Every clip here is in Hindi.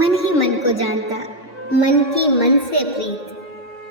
मन ही मन को जानता, मन की मन से प्रीत,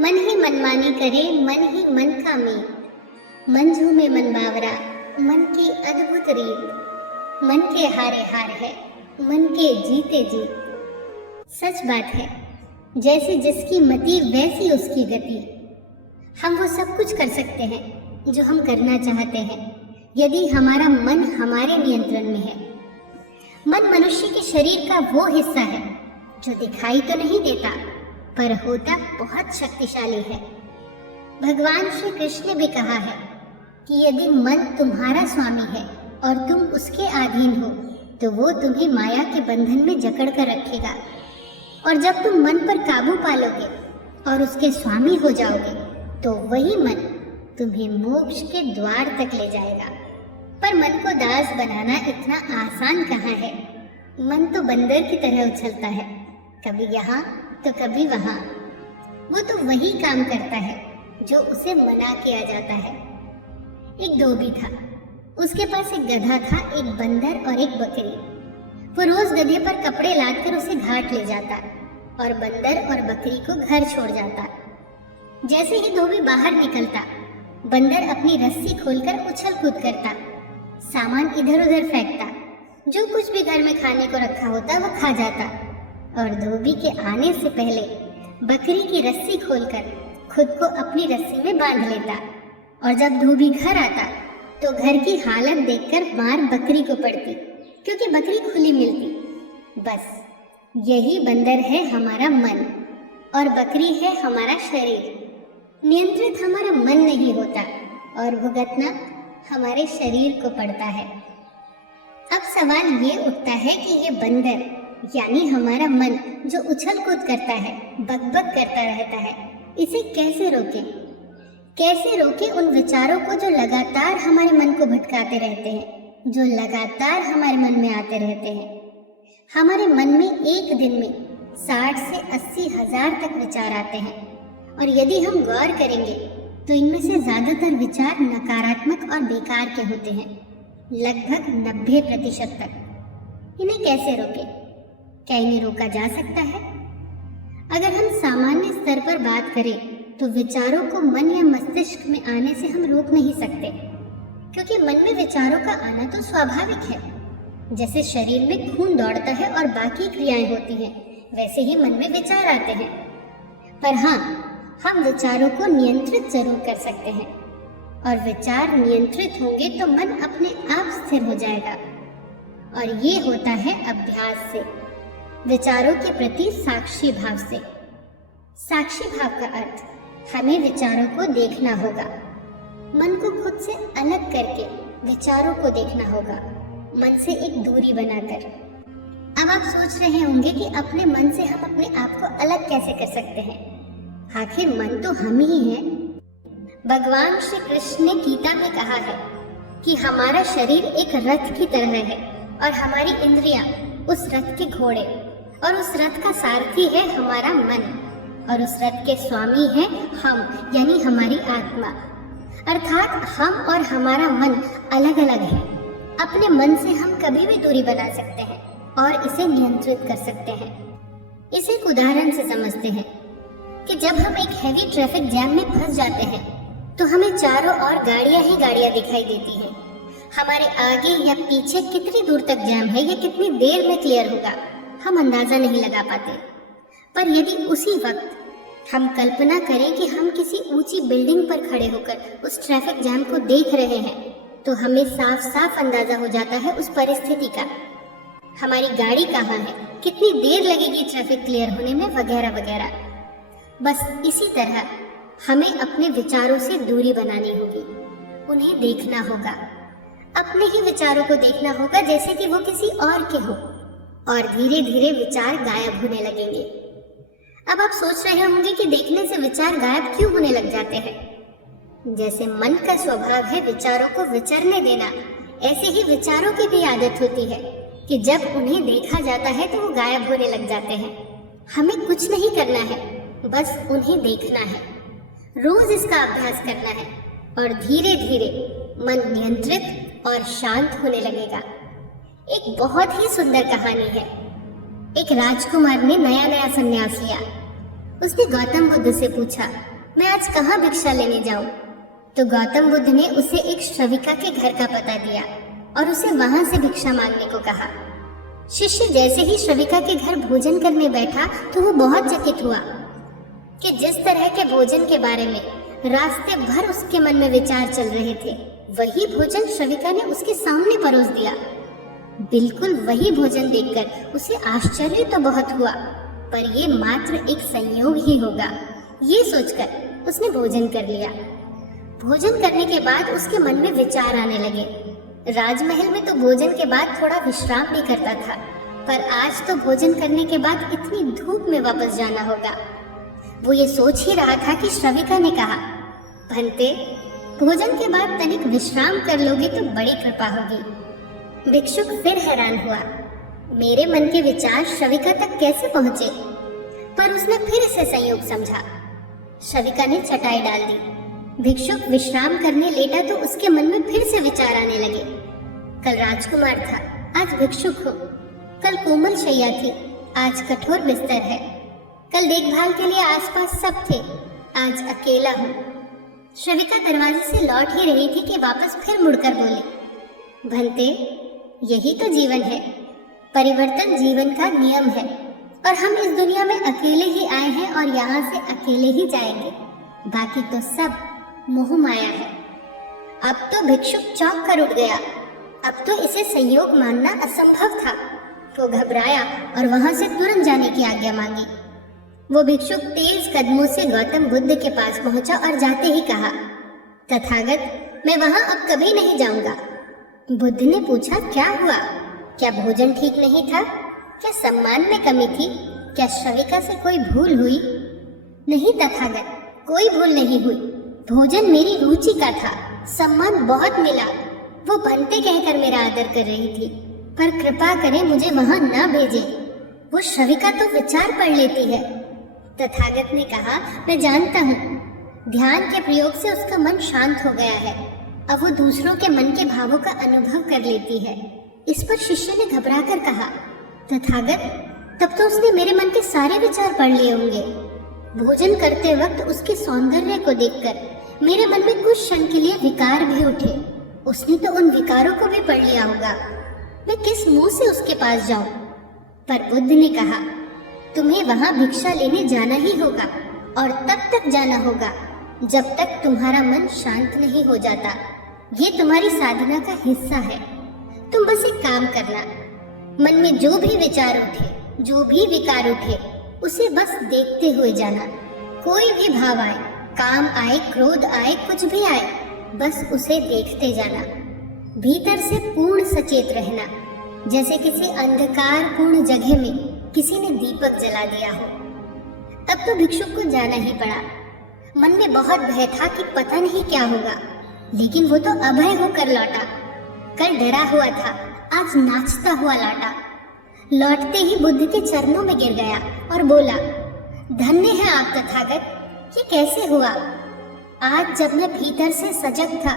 मन ही मनमानी करे, मन ही मन का मीत। मन झूमे मन बावरा, मन की अद्भुत रीत, मन के हारे हार है, मन के जीते जीत। सच बात है, जैसी जिसकी मति वैसी उसकी गति। हम वो सब कुछ कर सकते हैं जो हम करना चाहते हैं, यदि हमारा मन हमारे नियंत्रण में है। मन मनुष्य के शरीर का वो हिस्सा है जो दिखाई तो नहीं देता, पर होता बहुत शक्तिशाली है। भगवान श्री कृष्ण ने भी कहा है कि यदि मन तुम्हारा स्वामी है और तुम उसके अधीन हो, तो वो तुम्हें माया के बंधन में जकड़ कर रखेगा। और जब तुम मन पर काबू पालोगे और उसके स्वामी हो जाओगे, तो वही मन तुम्हें मोक्ष के द्वार तक ले जाएगा। पर मन को दास बनाना इतना आसान कहाँ है। मन तो बंदर की तरह उछलता है, कभी यहाँ तो कभी वहाँ। वो तो वही काम करता है जो उसे मना किया जाता है। एक धोबी था, उसके पास एक गधा था, एक बंदर और एक बकरी। वो रोज गधे पर कपड़े लादकर उसे घाट ले जाता और बंदर और बकरी को घर छोड़ जाता। जैसे ही धोबी बाहर निकलता, बंदर अपनी रस्सी खोलकर उछल कूद करता, सामान इधर उधर फेंकता, जो कुछ भी घर में खाने को रखा होता वो खा जाता। और धोबी के आने से पहले बकरी की रस्सी खोलकर खुद को अपनी रस्सी में बांध लेता। और जब धोबी घर आता तो घर की हालत देखकर मार बकरी को पड़ती, क्योंकि बकरी खुली मिलती। बस यही बंदर है हमारा मन और बकरी है हमारा शरीर। नियंत्रित हमारा मन नहीं होता और भुगतना हमारे शरीर को पड़ता है। अब सवाल ये उठता है कि ये बंदर यानी हमारा मन जो उछल कूद करता है, बकबक करता रहता है, इसे कैसे रोकें? कैसे रोकें उन विचारों को जो लगातार हमारे मन को भटकाते रहते हैं, जो लगातार हमारे मन में आते रहते हैं। हमारे मन में एक दिन में 60 से 80 हजार तक विचार आते हैं, और यदि हम गौर करेंगे तो इनमें से ज्यादातर विचार नकारात्मक और बेकार के होते हैं, लगभग 90% तक। इन्हें कैसे रोकें? क्या इन्हें रोका जा सकता है? अगर हम सामान्य स्तर पर बात करें तो विचारों को मन या मस्तिष्क में आने से हम रोक नहीं सकते, क्योंकि मन में विचारों का आना तो स्वाभाविक है। जैसे शरीर में खून दौड़ता है और बाकी क्रियाएं होती हैं, वैसे ही मन में विचार आते हैं। पर हाँ, हम विचारों को नियंत्रित जरूर कर सकते हैं, और विचार नियंत्रित होंगे तो मन अपने आप स्थिर हो जाएगा। और ये होता है अभ्यास से, विचारों के प्रति साक्षी भाव से। साक्षी भाव का अर्थ हमें विचारों को देखना होगा, मन को खुद से अलग करके विचारों को देखना होगा, मन से एक दूरी बनाकर। अब आप सोच रहे होंगे कि अपने मन से हम अपने आप को अलग कैसे कर सकते हैं? आखिर मन तो हम ही हैं। भगवान श्री कृष्ण ने गीता में कहा है कि हमारा शरीर एक रथ की तरह है और हमारी इंद्रियां उस रथ के घोड़े, और उस रथ का सारथी है हमारा मन, और उस रथ के स्वामी है हम यानी हमारी आत्मा। अर्थात हम और हमारा मन अलग अलग है। अपने मन से हम कभी भी दूरी बना सकते हैं और इसे नियंत्रित कर सकते हैं। इसे एक उदाहरण से समझते हैं कि जब हम एक हैवी ट्रैफिक जैम में फंस जाते हैं तो हमें चारों ओर गाड़ियां ही गाड़ियां दिखाई देती हैं। हमारे आगे या पीछे कितनी दूर तक जैम है या कितनी देर में क्लियर होगा, हम अंदाजा नहीं लगा पाते। पर यदि उसी वक्त हम कल्पना करें कि हम किसी ऊंची बिल्डिंग पर खड़े होकर उस ट्रैफिक जैम को देख रहे हैं, तो हमें साफ साफ अंदाजा हो जाता है उस परिस्थिति का। हमारी गाड़ी कहाँ है, कितनी देर लगेगी ट्रैफिक क्लियर होने में, वगैरह वगैरह। बस इसी तरह हमें अपने विचारों से दूरी बनानी होगी, उन्हें देखना होगा, अपने ही विचारों को देखना होगा जैसे कि वो किसी और के हो, और धीरे धीरे विचार गायब होने लगेंगे। अब आप सोच रहे होंगे कि देखने से विचार गायब क्यों होने लग जाते हैं? जैसे मन का स्वभाव है विचारों को विचरने देना, ऐसे ही विचारों की भी आदत होती है कि जब उन्हें देखा जाता है तो वो गायब होने लग जाते हैं। हमें कुछ नहीं करना है, बस उन्हें देखना है, रोज इसका अभ्यास करना है, और धीरे धीरे मन नियंत्रित और शांत होने लगेगा। एक बहुत ही सुंदर कहानी है। एक राजकुमार ने नया नया संन्यास लिया। उसने गौतम बुद्ध से पूछा, मैं आज कहाँ भिक्षा लेने जाऊं? तो गौतम बुद्ध ने उसे एक श्रविका के घर का पता दिया और उसे वहां से भिक्षा मांगने को कहा। शिष्य जैसे ही श्रविका के घर भोजन करने बैठा तो वो बहुत चकित हुआ कि जिस तरह के भोजन के बारे में रास्ते भर उसके मन में विचार चल रहे थे, वही भोजन श्रविका ने उसके सामने परोस दिया। बिल्कुल वही भोजन देखकर उसे आश्चर्य तो बहुत हुआ, पर ये मात्र एक संयोग ही होगा, ये सोचकर उसने भोजन कर लिया। भोजन करने के बाद उसके मन में विचार आने लगे। राजमहल में तो भोजन के बाद थोड़ा विश्राम भी करता था, पर आज तो भोजन करने के बाद इतनी धूप में वापस जाना होगा। वो ये सोच ही रहा था कि श्रविका ने कहा, भंते, भोजन के बाद तनिक विश्राम कर लोगे तो बड़ी कृपा होगी। भिक्षुक फिर हैरान हुआ, मेरे मन के विचार श्रविका तक कैसे पहुंचे? पर उसने फिर इसे संयोग समझा। श्रविका ने चटाई डाल दी। भिक्षुक विश्राम करने लेटा तो उसके मन में फिर से विचार आने लगे। कल राजकुमार था, आज भिक्षुक हो। कल कोमल शैया थी, आज कठोर बिस्तर है। कल देखभाल के लिए आसपास सब थे, आज अकेला हूँ। श्रविका दरवाजे से लौट ही रही थी कि वापस फिर मुड़कर बोली, भंते, यही तो जीवन है। परिवर्तन जीवन का नियम है और हम इस दुनिया में अकेले ही आए हैं और यहाँ से अकेले ही जाएंगे। बाकी तो सब मोह माया है। अब तो भिक्षुक चौंक कर उठ गया। अब तो इसे संयोग मानना असंभव था। वो घबराया और वहां से तुरंत जाने की आज्ञा मांगी। वो भिक्षुक तेज कदमों से गौतम बुद्ध के पास पहुंचा और जाते ही कहा, तथागत, मैं वहां अब कभी नहीं जाऊंगा। बुद्ध ने पूछा, क्या हुआ? क्या भोजन ठीक नहीं था? क्या सम्मान में कमी थी? क्या श्रविका से कोई भूल हुई? नहीं तथागत, कोई भूल नहीं हुई। भोजन मेरी रुचि का था, सम्मान बहुत मिला। वो भंते कहकर मेरा आदर कर रही थी, पर कृपा करें मुझे वहां न भेजे। वो श्रविका तो विचार पढ़ लेती है। तथागत ने कहा, मैं जानता हूँ। ध्यान के प्रयोग से उसका मन शांत हो गया है। अब वो दूसरों के मन के भावों का अनुभव कर लेती है। इस पर शिष्य ने घबरा कर कहा, तथागत, तब तो उसने मेरे मन के सारे विचार पढ़ लिए होंगे। भोजन करते वक्त उसके सौंदर्य को देखकर मेरे मन में कुछ क्षण के लिए विकार भी उठे। उसने तो उन विकारों को भी पढ़ लिया होगा। मैं किस मुंह से उसके पास जाऊं? पर बुद्ध ने कहा, तुम्हें वहां भिक्षा लेने जाना ही होगा और तब तक जाना होगा जब तक तुम्हारा मन शांत नहीं हो जाता। ये तुम्हारी साधना का हिस्सा है। तुम बस एक काम करना, मन में जो भी विचार उठे, जो भी विकार उठे, उसे बस देखते हुए जाना। कोई भी भाव आए, काम आए, क्रोध आए, कुछ भी आए, बस उसे देखते जाना। भीतर से पूर्ण सचेत रहना, जैसे किसी अंधकार पूर्ण जगह में किसी ने दीपक जला दिया हो। अब तो भिक्षुक को जाना ही पड़ा। मन में बहुत भय था कि पता नहीं क्या होगा, लेकिन वो तो अभय होकर लौटा। कल डरा हुआ था, आज नाचता हुआ लौटा। लौटते ही बुद्ध के चरणों में गिर गया और बोला, धन्य है आप तथागत। ये कैसे हुआ? आज जब मैं भीतर से सजग था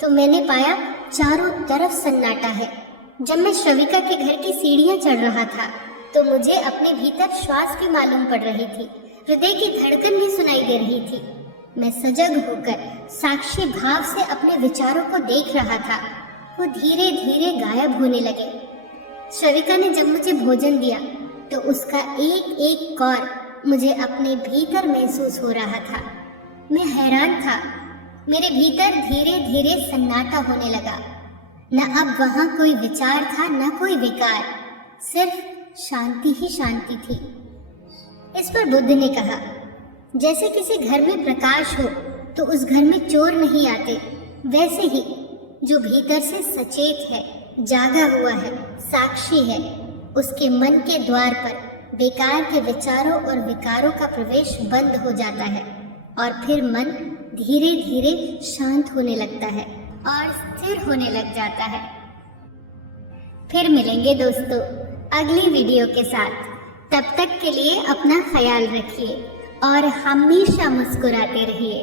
तो मैंने पाया चारों तरफ सन्नाटा है। जब मैं श्रविका के घर की सीढ़ियां चढ़ रहा था तो मुझे अपने भीतर श्वास भी मालूम पड़ रही थी, हृदय की धड़कन भी सुनाई दे रही थी। मैं सजग होकर साक्षी भाव से अपने विचारों को देख रहा था। वो धीरे धीरे गायब होने लगे। श्रविका ने जब मुझे भोजन दिया तो उसका एक एक कौर मुझे अपने भीतर महसूस हो रहा था। मैं हैरान था। मेरे भीतर धीरे धीरे सन्नाटा होने लगा। न अब वहां कोई विचार था, न कोई विकार, सिर्फ शांति ही शांति थी। इस पर बुद्ध ने कहा, जैसे किसी घर में प्रकाश हो तो उस घर में चोर नहीं आते, वैसे ही जो भीतर से सचेत है, जागा हुआ है, साक्षी है, उसके मन के द्वार पर बेकार के विचारों और विकारों का प्रवेश बंद हो जाता है और फिर मन धीरे धीरे शांत होने लगता है और स्थिर होने लग जाता है। फिर मिलेंगे दोस्तों अगली वीडियो के साथ। तब तक के लिए अपना ख्याल रखिए और हमेशा मुस्कुराते रहिए।